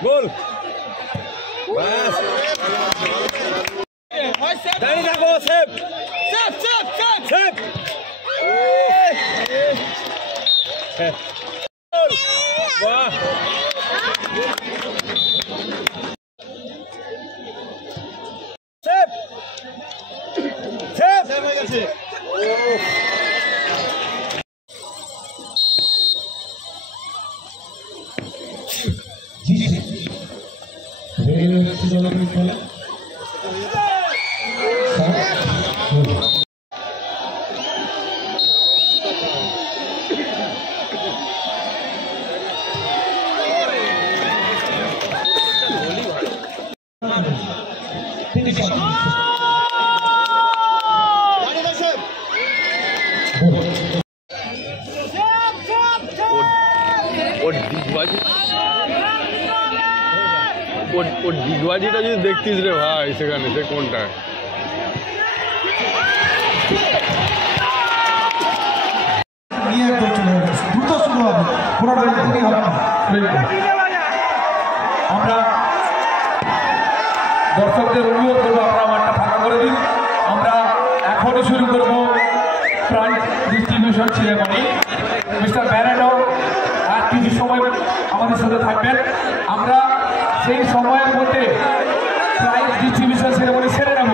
গোল বাস দাঁড়িয়ে থাকো save save save save save goal বাহ সেভ সেভ সেভ হয়ে গেছে ডিগবাজিটা যদি দেখতিস রে ভাই সেখানে সে কোনটা দ্রুত শুরু হবে আমরা দর্শকদের অনুরোধ করবো আপনারা মাঠটা ফাঁকা করে দিন আমরা এখনই শুরু করবো প্রাইজ ডিস্ট্রিবিউশন সেরেমনি মিস্টার ব্যারেডো আর কিছু সময় আমাদের সাথে থাকবেন আমরা সেই সময়ের মধ্যে প্রাইজ ডিস্ট্রিবিউশন সেরেমনি সেরে নেব